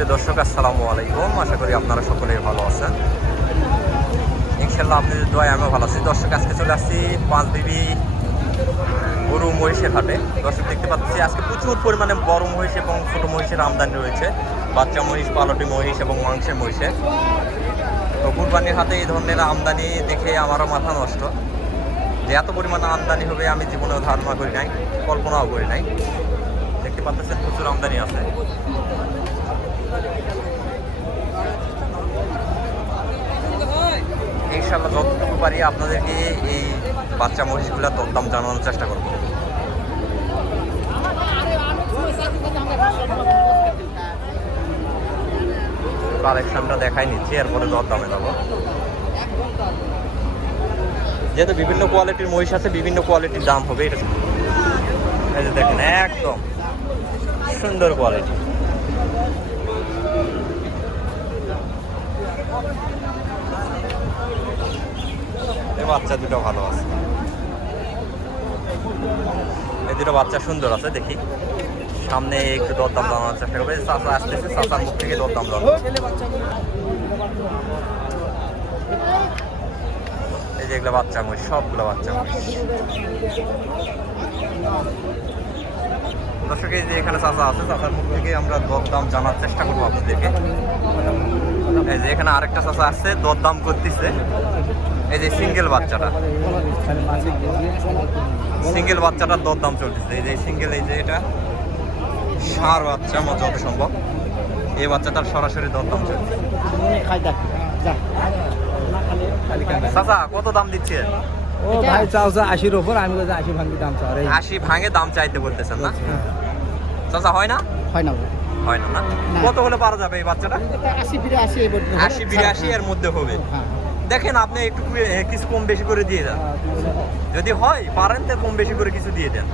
সুপ্রিয় দর্শক, আসসালামু আলাইকুম। আশা করি আপনারা সকলেই ভালো আছেন। ইনশাল্লাহ আপনাদের দোয়ায় আমিও ভালো আছি। দর্শক, আজকে চলে আসছি পাঁচ বিবি গরু মহিষের হাটে। দর্শক, দেখতে পাচ্ছি আজকে প্রচুর পরিমাণে বড় মহিষ এবং ছোট মহিষের আমদানি রয়েছে। বাচ্চা মহিষ পালটি মহিষ এবং মাংসের মহিষের তো কুরবানির হাতে এই ধরনের আমদানি দেখে আমারও মাথা নষ্ট। যে এত পরিমাণে আমদানি হবে, আমি জীবনেও ধারণা করি নাই, কল্পনাও করি নাই। দেখতে পাচ্ছেন প্রচুর আমদানি আছে। ইনশাল্লাহ যতটুকু পারি আপনাদেরকে এই বাচ্চা মহিষগুলোর দরদাম জানানোর চেষ্টা করব। কালেকশনটা দেখাই নিচ্ছি, এরপরে দরদামে যাব। যেহেতু বিভিন্ন কোয়ালিটির মহিষ আছে, বিভিন্ন কোয়ালিটির দাম হবে, এটা এই যে দেখেন, একদম সুন্দর কোয়ালিটি এই বাচ্চা দুটো ভালো আছে। এই দুটো বাচ্চা সুন্দর আছে, দেখি। সামনে একটু দরদাম জানানোর চেষ্টা করবে। চাষা আসতেছে চাষার মুখ থেকে দরদাম জানাব এই যে এগুলো বাচ্চা মহিষ, সবগুলো বাচ্চা মহিষ। দর্শক, এই যে এখানে চাচা আছে, চাচার মুখ থেকে আমরা দরদাম জানার চেষ্টা করব আপনাদেরকে। এই যে এখানে আরেকটা চাচা আসছে দরদাম করতেছে। এই যে সিঙ্গেল বাচ্চাটা। সিঙ্গেল বাচ্চাটার দরদাম চলতেছে। এই যে সিঙ্গেল এই যে এটা। সার বাচ্চা আমার যত সম্ভব। এই বাচ্চাটার সরাসরি দরদাম চলছে চাচা কত দাম দিচ্ছেন ও ভাই চাওছে আশির ওপর আমি বলছি আশি দাম ভাঙে দাম চাইতে বলতেছেন না? চাচা হয় না? হয় না হয় না না? কত হলে পারা যাবে এই বাচ্চাটা? আশি বিরাশি এর মধ্যে হবে। হ্যাঁ। দেখেন আপনি একটু কিছু কম বেশি করে দিয়ে দেন। যদি হয় পারেন তো কম বেশি করে কিছু দিয়ে দেন।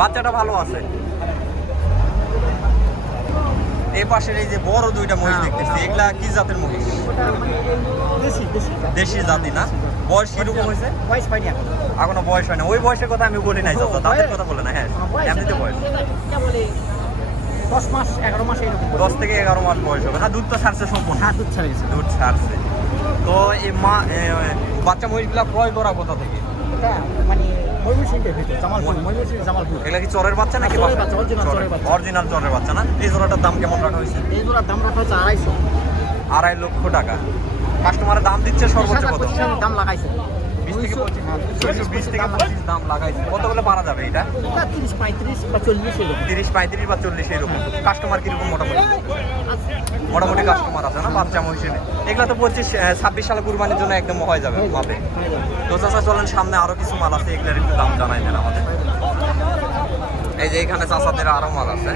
বাচ্চাটা ভালো আছে। এই পাশের এই যে বড় দুইটা মহিষ দেখতেছি এগুলা কি জাতের মহিষ? দেশি জাতি না? বয়স কীরকম হয়েছে? বয়স এখনও। বয়স হয় না। ওই বয়সের কথা আমি বলি নাই চাচা তাদের কথা বলে না হ্যাঁ। এমনিতে বয়স। দশ মাস এগারো মাস এরকম দশ থেকে এগারো মাস বয়স হবে। না দুধ তো ছাড়ছে সম্পূর্ণ। হাত দুধ ছাড়া গেছে। দুধ ছাড়ছে। তো এই মা বাচ্চা মহিষগুলা ক্রয় করা কোথা থেকে? মানে কি চরের বাচ্চা নাকি। অরিজিনাল চরের বাচ্চা। না? এই জোড়াটার দাম কেমন রাখা হয়েছে? এই জোড়ার দাম রাখা হচ্ছে আড়াইশো। আড়াই লক্ষ টাকা। কাস্টমারের দাম দিচ্ছে সর্বোচ্চ কত? দাম লাগাইছে। থেকে পঁচিশ বিশ থেকে পঁচিশ দাম লাগাইছে। কতগুলো পারা যাবে এটা? এটা তিরিশ পঁয়ত্রিশ বা চল্লিশ এরকম। তিরিশ পঁয়ত্রিশ বা চল্লিশ এরকম। কাস্টমার কীরকম মোটামুটি? মোটামুটি কাস্টমার আছে না? বাচ্চা মহিষের এগুলো তো পঁচিশ ছাব্বিশ সালে কুরবানির জন্য একদম হয়ে যাবে মাপে। তো চাষা চলেন সামনে আরও কিছু মাল আছে এগুলোর একটু দাম জানাই দেন আমাদের। এই যে এখানে চাচাদের আরও মাল আছে।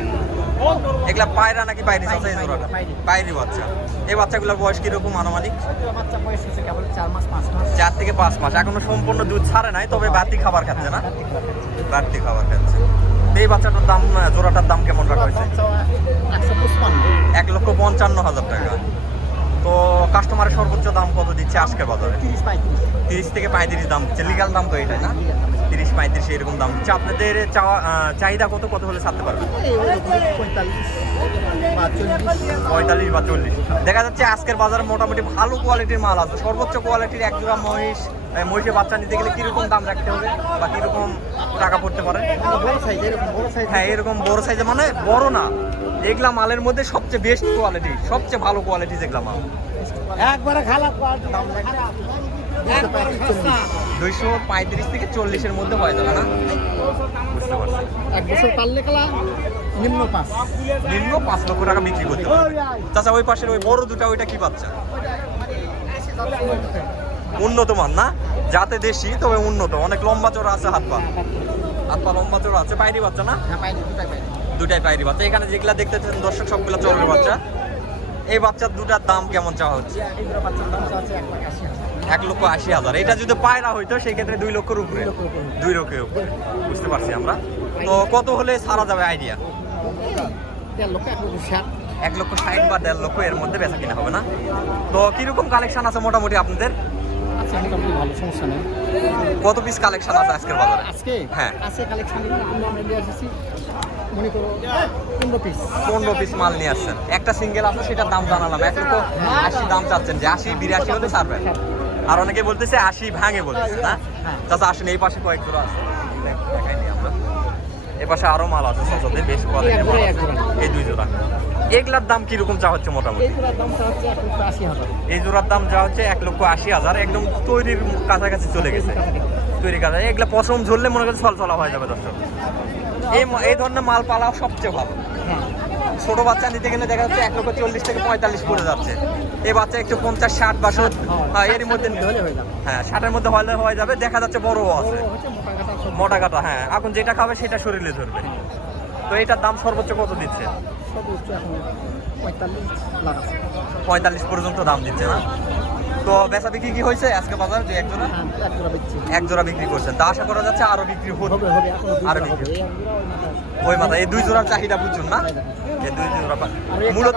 এগুলা পায়রা নাকি বাইরে চাচা, এই জোড়াটা। বাইরে বাচ্চা। এই বাচ্চাগুলোর বয়স কীরকম আনুমানিক? চার থেকে পাঁচ মাস। এখনও সম্পূর্ণ দুধ ছাড়ে নাই, তবে বাড়তি খাবার খাচ্ছে না? বাড়তি খাবার খাচ্ছে। এই বাচ্চাটার দাম, জোড়াটার দাম কেমন রাখা হয়েছে? এক লক্ষ পঞ্চান্ন হাজার টাকা। তো কাস্টমারের সর্বোচ্চ দাম কত দিচ্ছে আজকের বাজারে? তিরিশ থেকে পঁয়ত্রিশ দাম দিচ্ছে। লিগাল দাম তো এটাই না? তিরিশ পঁয়ত্রিশ এরকম দাম। দিচ্ছে আপনাদের চাওয়া চাহিদা কত? কত হলে ছাড়তে পারবেন? পঁয়তাল্লিশ বা চল্লিশ। দেখা যাচ্ছে আজকের বাজারে মোটামুটি ভালো কোয়ালিটির মাল আছে। সর্বোচ্চ কোয়ালিটির এক জোড়া মহিষ মহিষের বাচ্চা নিতে গেলে কীরকম দাম রাখতে হবে? বা কীরকম টাকা পড়তে পারে? হ্যাঁ এরকম বড় সাইজে মানে বড় না। এগুলা মালের মধ্যে সবচেয়ে বেস্ট কোয়ালিটি সবচেয়ে ভালো কোয়ালিটি যেগুলা মাল। একবারে খালা কোয়ালিটি দাম দুইশো পঁয়ত্রিশ থেকে চল্লিশের মধ্যে হয়ে যাবে না? বুঝতে পারছি। এক বছর পারলে খেলা নিম্ন পাঁচ নিম্ন পাঁচ লক্ষ টাকা বিক্রি করতে পারবে। চাচা ওই পাশের ওই বড় দুটা ওইটা কি বাচ্চা? উন্নত মান না? যাতে দেশি তবে উন্নত। অনেক লম্বা চড়া আছে হাত পা। হাত পা লম্বা চড়া আছে। পাইরি বাচ্চা না? হ্যাঁ দুটাই পাইরি বাচ্চা। এখানে যেগুলা দেখতেছেন দর্শক সবগুলো চড়বে বাচ্চা। এই বাচ্চার দুটার দাম কেমন চাওয়া হচ্ছে? এক লক্ষ আশি হাজার। এটা যদি পায়রা হইতো সেই ক্ষেত্রে দুই লক্ষের উপরে। দুই লক্ষের উপরে। বুঝতে পারছি আমরা। তো কত হলে সারা যাবে আইডিয়া এক লক্ষ ষাট বা দেড় লক্ষ এর মধ্যে বেচা কিনা হবে না। তো কীরকম কালেকশন আছে মোটামুটি আপনাদের? আচ্ছা মোটামুটি ভালো সমস্যা নেই। কত পিস কালেকশন আছে আজকের বাজারে? আজকে? হ্যাঁ। আজকে কালেকশন আমরা নিয়ে এসেছি মনে করো পনেরো পিস পনেরো পিস মাল নিয়ে আসছেন। একটা সিঙ্গেল আছে সেটার দাম জানালাম। এক লক্ষ আশি দাম চাচ্ছেন যে আশি বিরাশি হলে ছাড়বেন। আর অনেকে বলতেছে আশি ভাঙে বলতেছে না? চাচা আসেন এই পাশে কয়েক জোড়া আছে। দেখাইনি আমরা। এই পাশে আরও মাল আছে চাচাদের বেশ কোয়ালিটি। এই দুই জোড়া। এগুলার দাম কীরকম চা হচ্ছে মোটামুটি? এই জোড়ার দাম যা হচ্ছে এক লক্ষ আশি হাজার। একদম তৈরির কাছাকাছি চলে গেছে। তৈরি কাজা এগুলা পশম ঝরলে মনে করছে ছল ছলা হয়ে যাবে দর্শক। এই এই ধরনের মাল পালা সবচেয়ে ভালো। হ্যাঁ ছোট বাচ্চা নিতে গেলে দেখা যাচ্ছে এক লক্ষ চল্লিশ থেকে পঁয়তাল্লিশ পড়ে যাচ্ছে। এই বাচ্চা একটু পঞ্চাশ ষাট বা সত্তর হ্যাঁ, এর মধ্যে হ্যাঁ ষাটের মধ্যে হলে হয়ে যাবে দেখা যাচ্ছে আছে। বড় হচ্ছে মোটা কাটা হ্যাঁ এখন যেটা খাবে সেটা শরীরে ধরবে। তো এটার দাম সর্বোচ্চ কত দিচ্ছে? পঁয়তাল্লিশ পর্যন্ত দাম দিচ্ছে না? তো বেচা বিক্রি কি হয়েছে? আজকে বাজার যে এক জোড়া? হ্যাঁ এক জোড়া বিক্রি। করছেন। তা আশা করা যাচ্ছে আরও বিক্রি হবে আরও বিক্রি ওই মাথা এই দুই জোড়ার চাহিদা বুঝছেন না? এই দুই জোড়া মূলত।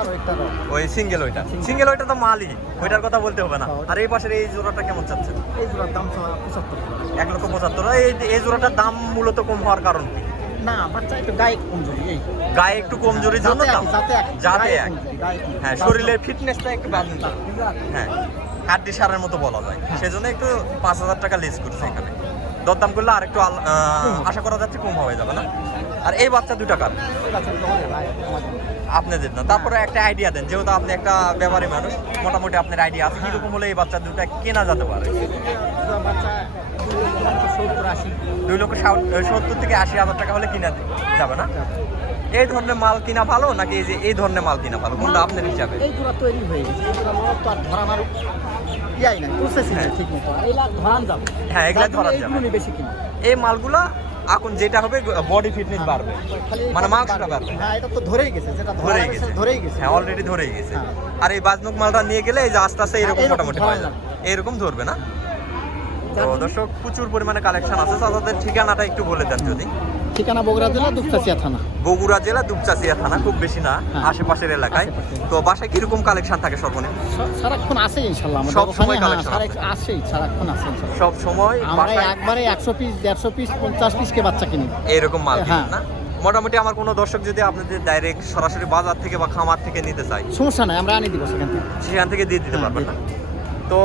ওই সিঙ্গেল ওইটা। সিঙ্গেল। ওইটা তো মালই ওইটার কথা বলতে হবে না। আর এই পাশের এই জোড়াটা কেমন চাচ্ছেন? এই জোড়ার দাম পঁচাত্তর এক লক্ষ পঁচাত্তর এই এই জোড়াটার দাম মূলত কম হওয়ার কারণ কি? না বাচ্চা একটু গায়ে কমজোরি এই। গায়ে একটু কমজোরির জন্য যাতে এক। হ্যাঁ শরীরের ফিটনেসটা একটু বাড়ুন। হ্যাঁ। হাড্ডি সারের মতো বলা যায়। সেজন্য একটু পাঁচ হাজার টাকা লেস করছে এখানে। দরদাম করলে আর একটু আশা করা যাচ্ছে কম হয়ে যাবে না? আর এই বাচ্চা কমাতে হবে। আপনাদের না। তারপরে একটা আইডিয়া দেন, যেহেতু আপনি একটা ব্যাপারী মানুষ, মোটামুটি আপনার আইডিয়া আছে। কীরকম হলে এই বাচ্চা দুটা কেনা যেতে পারে? দুই লক্ষ সত্তর থেকে আশি হাজার টাকা হলে কিনা যাবে না? এই ধরনের মাল কিনা ভালো, নাকি এই যে এই ধরনের মাল কিনা ভালো? কোনটা আপনার হিসাবে? ইয়াই না প্রসেসিং হ্যাঁ। ঠিক মতো। এই ধরান যাবে। হ্যাঁ, এগুলা ধরান যাবে। এইগুলোই বেশি কিনে। এই মালগুলা এখন যেটা হবে বডি ফিটনেস বাড়বে। মানে মাংসটা বাড়বে। হ্যাঁ এটা তো ধরেই গেছে যেটা ধরেই গেছে। ধরেই গেছে। হ্যাঁ অলরেডি ধরেই গেছে। হ্যাঁ। আর এই বাজনুক মালটা নিয়ে গেলে এই যে আস্তে আস্তে এরকম মোটামুটি হয়ে যাবে। এরকম ধরবে না? তো দর্শক প্রচুর পরিমাণে কালেকশন আছে। ঠিকানাটা একটু বলে দেন যদি। ঠিকানা বগুড়া জেলা দুপচাচিয়া থানা। বগুড়া জেলা দুপচাচিয়া থানা খুব বেশি না হ্যাঁ। আশেপাশের এলাকায়। তো বাসায় কীরকম কালেকশন থাকে সর্বনিম্ন? সারাক্ষণ আছে ইনশাল্লাহ সব সময় হ্যাঁ, সারা- আছেই সারাক্ষণ আছে সব সময় আমরা একবারে একশো পিস দেড়শো পিস পঞ্চাশ পিসকে বাচ্চা কিনি। এরকম মাল হ্যাঁ। না? মোটামুটি আমার কোনো দর্শক যদি আপনাদের ডাইরেক্ট সরাসরি বাজার থেকে বা খামার থেকে নিতে চাই সমস্যা নাই আমরা আনি দিব সেখান থেকে। সেখান থেকে দিয়ে দিতে হ্যাঁ, পারবেন না। তো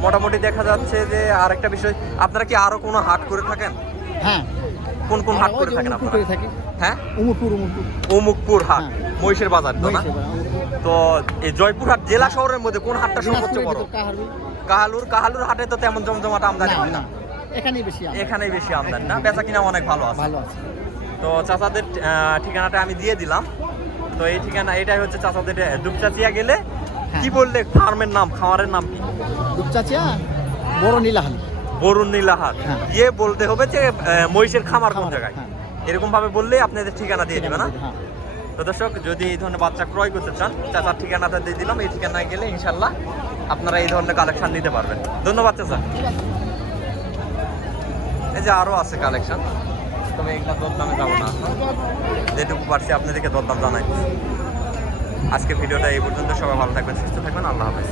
মোটামুটি দেখা যাচ্ছে যে আরেকটা বিষয় আপনারা কি আরও কোনো হাট করে থাকেন? হ্যাঁ। কোন কোন হাট করে থাকেন আপনারা? হ্যাঁ? উমরপুর অমুকপুর হাট হ্যাঁ। মহিষের বাজার তো না। তো এই জয়পুরহাট জেলা শহরের মধ্যে কোন হাটটা দিনাজপুরের বড়? কাহালুর কাহালুর হাটে তো তেমন জমজমাট আমদানি হয় না। এখানেই বেশি এখানেই বেশি আমদানি না? বেচা কিনা অনেক ভালো আছে। ভালো আছে। তো চাচাদের ঠিকানাটা আমি দিয়ে দিলাম। তো এই ঠিকানা এটাই হচ্ছে চাচাদের দুপচাচিয়া গেলে হ্যাঁ। কি বললে? ফার্মের নাম খামারের নাম কি? দুপচাচিয়া বড় নীলাহালি। বরুণ নীলাহাট হ্যাঁ। গিয়ে বলতে হবে যে মহিষের খামার কোন জায়গায়? হ্যাঁ। এরকম ভাবে বললেই আপনাদের ঠিকানা দিয়ে দিবে না? হ্যাঁ। তো দর্শক যদি এই ধরনের বাচ্চা ক্রয় করতে চান চাচার ঠিকানাটা দিয়ে দিলাম। এই ঠিকানায় গেলে ইনশাল্লাহ আপনারা এই ধরনের কালেকশন নিতে পারবেন। ধন্যবাদ চাচা। এই যে আরও আছে কালেকশন তবে এগুলো দরদামে যাব না। যেটুকু পারছি আপনাদেরকে দরদাম জানাই। আজকে ভিডিওটা এই পর্যন্ত। সবাই ভালো থাকবেন সুস্থ থাকবেন। আল্লাহ হাফেজ।